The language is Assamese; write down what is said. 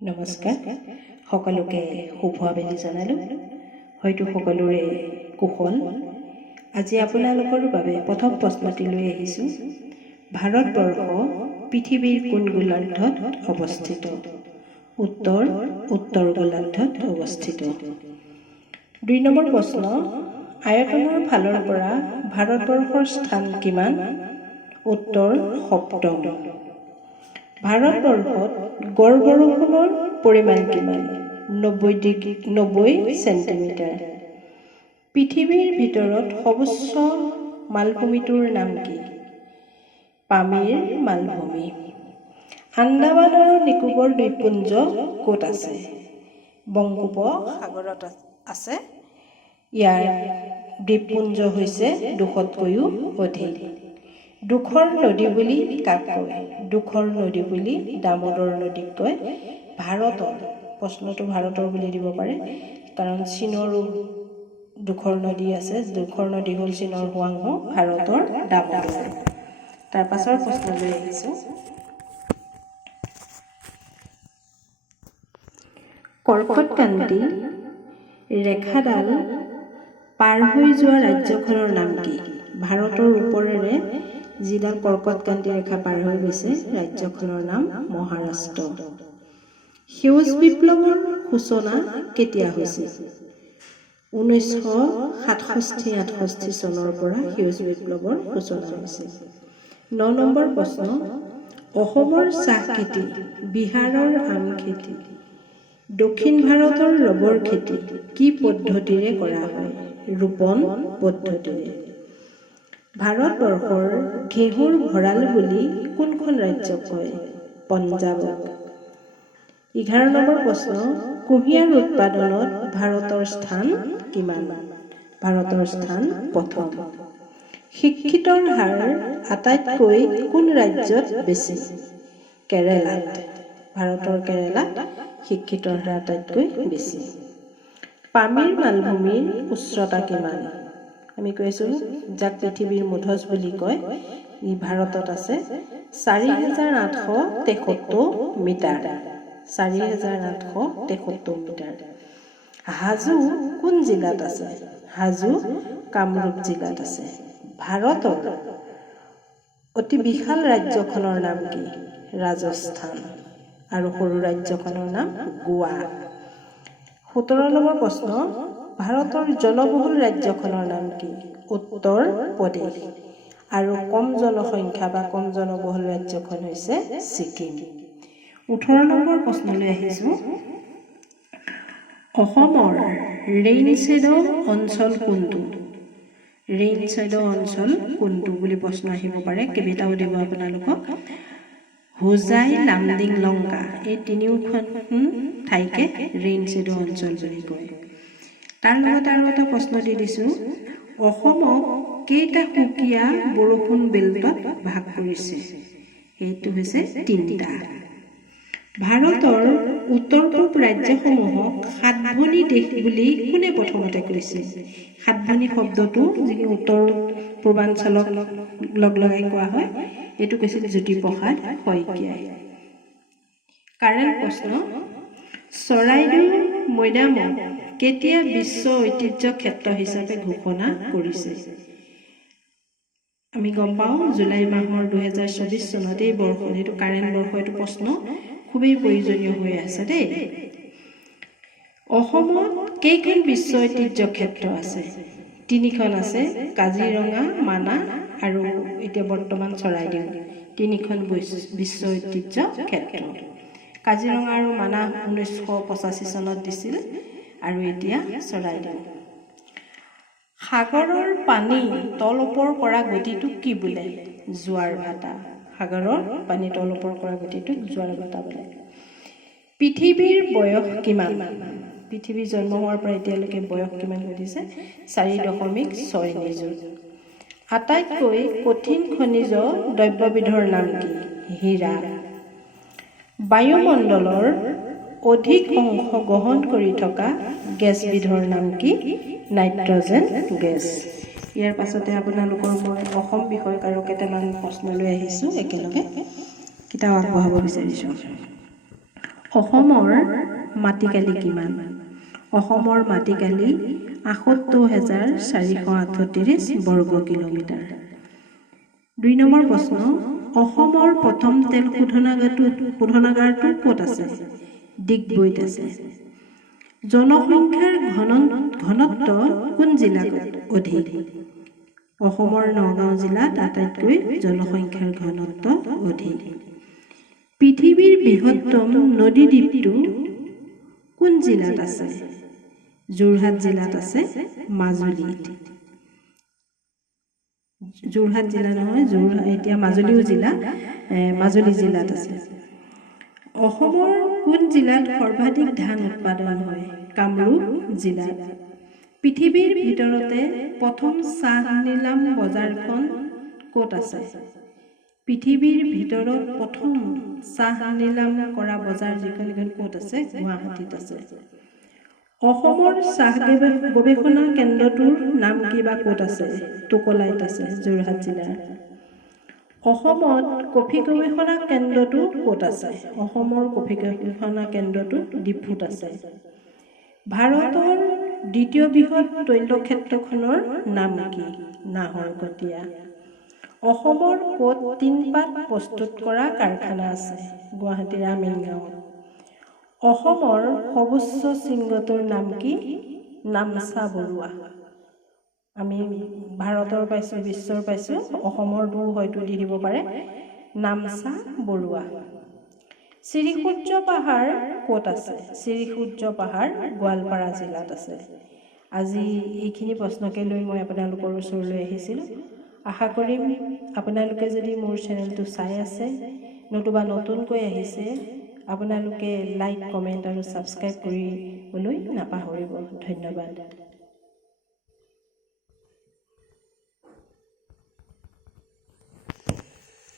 নমস্কাৰ সকলোকে শুভ আবেলি জনালোঁ। হয়তো সকলোৰে কুশল। আজি আপোনালোকৰ বাবে প্ৰথম প্ৰশ্নটি লৈ আহিছোঁ। ভাৰতবৰ্ষ পৃথিৱীৰ কোন গোলাৰ্ধত অৱস্থিত? উত্তৰ উত্তৰ গোলাৰ্ধত অৱস্থিত। ২ নম্বৰ প্ৰশ্ন, আয়তনৰ ফালৰ পৰা ভাৰতবৰ্ষৰ স্থান কিমান? উত্তৰ সপ্তম। ভাৰতবৰ্ষত গড় বৰষুণৰ পৰিমাণ কিমান? ৯০ চেণ্টিমিটাৰ। পৃথিৱীৰ ভিতৰত সৰ্বোচ্চ মালভূমিটোৰ নাম কি? পামিৰ মালভূমি। আন্দামান আৰু নিকোবৰ দ্বীপপুঞ্জ ক'ত আছে? বংগোপসাগৰত আছে। ইয়াৰ দ্বীপপুঞ্জ হৈছে ২০০তকৈও অধিক। দুখৰ নদী বুলি কাক কয়? দুখৰ নদী বুলি দামোদৰ নদীক কয়। ভাৰতৰ, প্ৰশ্নটো ভাৰতৰ বুলি দিব পাৰে, কাৰণ চীনৰো দুখৰ নদী আছে। দুখৰ নদী হ'ল চীনৰ হুৱাংহো, ভাৰতৰ দামোদৰ। তাৰ পাছৰ প্ৰশ্নলৈ আহিছোঁ। কৰ্কটক্ৰান্তি ৰেখাডাল পাৰ হৈ যোৱা ৰাজ্যখনৰ নাম কি? ভাৰতৰ ওপৰেৰে যিডাল কৰ্কটক্ৰান্তি ৰেখা পাৰ হৈ গৈছে, ৰাজ্যখনৰ নাম মহাৰাষ্ট্ৰ। সেউজ বিপ্লৱৰ সূচনা কেতিয়া হৈছিল? ১৯৬৭-৬৮ চনৰ পৰা সেউজ বিপ্লৱৰ সূচনা হৈছিল। ৯ নম্বৰ প্ৰশ্ন, অসমৰ চাহ খেতি, বিহাৰৰ আম খেতি, দক্ষিণ ভাৰতৰ ৰবৰ খেতি কি পদ্ধতিৰে কৰা হয়? ৰোপণ পদ্ধতিৰে। ভাৰতবৰ্ষৰ ঘেঁহুৰ ভঁৰাল বুলি কোনখন ৰাজ্যক কয়? পঞ্জাৱক। ১১ নম্বৰ প্ৰশ্ন, কুঁহিয়াৰ উৎপাদনত ভাৰতৰ স্থান কিমান? ভাৰতৰ স্থান প্ৰথম। শিক্ষিতৰ হাৰ আটাইতকৈ কোন ৰাজ্যত বেছি? কেৰালাত। ভাৰতৰ কেৰালাত শিক্ষিতৰ হাৰ আটাইতকৈ বেছি। পামিৰ মালভূমিৰ উচ্চতা কিমান? আমি কৈছোঁ যাক পৃথিৱীৰ মুধচ বুলি কয়, ই ভাৰতত আছে ৪,৮৭৩ মিটাৰ। ৪,৮৭৩ মিটাৰ। হাজো কোন জিলাত আছে? হাজো কামৰূপ জিলাত আছে। ভাৰতৰ অতি বিশাল ৰাজ্যখনৰ নাম কি? ৰাজস্থান। আৰু সৰু ৰাজ্যখনৰ নাম গোৱা। ১৭ নম্বৰ প্ৰশ্ন, ভাৰতৰ জনবহুল ৰাজ্যখনৰ নাম কি? উত্তৰ প্ৰদেশ। আৰু কম জনসংখ্যা বা কম জনবহুল ৰাজ্যখন হৈছে ছিকিম। ১৮ নম্বৰ প্ৰশ্নলৈ আহিছোঁ। অসমৰ ৰেইন শ্বেডো অঞ্চল কোনটো? ৰেইন শ্বেডো অঞ্চল কোনটো বুলি প্ৰশ্ন আহিব পাৰে। কেইবাটাও দিব আপোনালোকক। হোজাই, লামডিং, লংকা, এই তিনিওখন ঠাইকে ৰেইন শ্বেডো অঞ্চল বুলি কয়। তাৰ লগত আৰু এটা প্ৰশ্ন দি দিছোঁ, অসমক কেইটা সুকীয়া বৰষুণ বেল্টত ভাগ কৰিছে? সেইটো হৈছে ৩টা। ভাৰতৰ উত্তৰ পূব ৰাজ্যসমূহক সাতভনী দেশ বুলি কোনে প্ৰথমতে কৈছিল? সাতভনী শব্দটো যি উত্তৰ পূৰ্বাঞ্চলক লগাই কোৱা হয়, এইটো কৈছিল জ্যোতিপ্ৰসাদ শইকীয়াই। কাৰেণ্ট প্ৰশ্ন, চৰাইদেউ মৈদামক কেতিয়া বিশ্ব ঐতিহ্য ক্ষেত্ৰ হিচাপে ঘোষণা কৰিছে? আমি গম পাওঁ জুলাই মাহৰ ২০২৪ চনত এই বৰ্ষ, এইটো কাৰেণ্ট বৰ্ষ, এইটো প্ৰশ্ন খুবেই প্ৰয়োজনীয় হৈ আছে দেই। অসমত কেইখন বিশ্ব ঐতিহ্য ক্ষেত্ৰ আছে? ৩খন আছে, কাজিৰঙা, মানাহ আৰু এতিয়া বৰ্তমান চৰাইদেউ। ৩খন বিশ্ব ঐতিহ্য ক্ষেত্ৰ। কাজিৰঙা আৰু মানাহ ১৯৮৫ চনত দিছিল, আৰু এতিয়া চৰাইদেউ। সাগৰৰ পানী তল ওপৰ কৰা গতিটোক কি বোলে? জোৱাৰ ভাটা। সাগৰৰ পানী তল ওপৰ কৰা গতিটোক জোৱাৰ ভাটা বোলে। পৃথিৱীৰ বয়স কিমান? পৃথিৱী জন্ম হোৱাৰ পৰা এতিয়ালৈকে বয়স কিমান ঘটিছে? ৪.৬ নিযুত। আটাইতকৈ কঠিন খনিজ দ্ৰব্যবিধৰ নাম কি? হীৰা। বায়ুমণ্ডলৰ অধিক অংশ গ্ৰহণ কৰি থকা গেছবিধৰ নাম কি? Nitrogen gas. ইয়াৰ পাছতে আপোনালোকৰ মই অসম বিষয়ক আৰু কেইটামান প্ৰশ্ন লৈ আহিছোঁ, একেলগে কিতাপ আগবঢ়াব বিচাৰিছোঁ। অসমৰ মাটিকালি কিমান? অসমৰ মাটিকালি ৭৮,৪৩৮ বৰ্গ কিলোমিটাৰ। ২ নম্বৰ প্ৰশ্ন, অসমৰ প্ৰথম তেল শোধনাগাৰটো ক'ত আছে? ডিগবৈত আছে। জনসংখ্যাৰ ঘনত্ব কোন জিলাত অধিক? অসমৰ নগাঁও জিলাত আটাইতকৈ জনসংখ্যাৰ ঘনত্ব অধিক। পৃথিৱীৰ বৃহত্তম নদী দ্বীপটো কোন জিলাত আছে? যোৰহাট জিলাত আছে, মাজুলীত। যোৰহাট জিলা নহয়, এতিয়া মাজুলীও জিলা, মাজুলী জিলাত আছে। অসমৰ কোন জিলাত সৰ্বাধিক ধান উৎপাদন হয়? কামৰূপ জিলাত। পৃথিৱীৰ ভিতৰতে প্ৰথম চাহ নিলাম বজাৰখন ক'ত আছে? পৃথিৱীৰ ভিতৰত প্ৰথম চাহ নিলাম কৰা বজাৰ যিখন ক'ত আছে? গুৱাহাটীত আছে। অসমৰ চাহ গৱেষণা কেন্দ্ৰটোৰ নাম কি বা ক'ত আছে? টোকোলাইত আছে, যোৰহাট জিলাৰ। অসমত কফি গৱেষণা কেন্দ্ৰটো ক'ত আছে? অসমৰ কফি গৱেষণা কেন্দ্ৰটো ডিফুত আছে। ভাৰতৰ দ্বিতীয় বৃহৎ তৈলক্ষেত্ৰখনৰ নাম কি? নাহৰকটীয়া। অসমৰ ক'ত টিনপাট প্ৰস্তুত কৰা কাৰখানা আছে? গুৱাহাটীৰ আমিনগাঁৱত। অসমৰ সৰ্বোচ্চ শৃংগটোৰ নাম কি? নামচা বৰুৱা। আমি ভাৰতৰ পাইছোঁ, বিশ্বৰ পাইছোঁ, অসমৰটো হয়তো দি দিব পাৰে, নামচা বৰুৱা। শ্ৰীসূৰ্য পাহাৰ ক'ত আছে? শ্ৰীসূৰ্য পাহাৰ গোৱালপাৰা জিলাত আছে। আজি এইখিনি প্ৰশ্নকে লৈ মই আপোনালোকৰ ওচৰলৈ আহিছিলোঁ। আশা কৰিম আপোনালোকে যদি মোৰ চেনেলটো চাই আছে, নতুবা নতুনকৈ আহিছে, আপোনালোকে লাইক, কমেণ্ট আৰু ছাবস্ক্ৰাইব কৰিবলৈ নাপাহৰিব। ধন্যবাদ।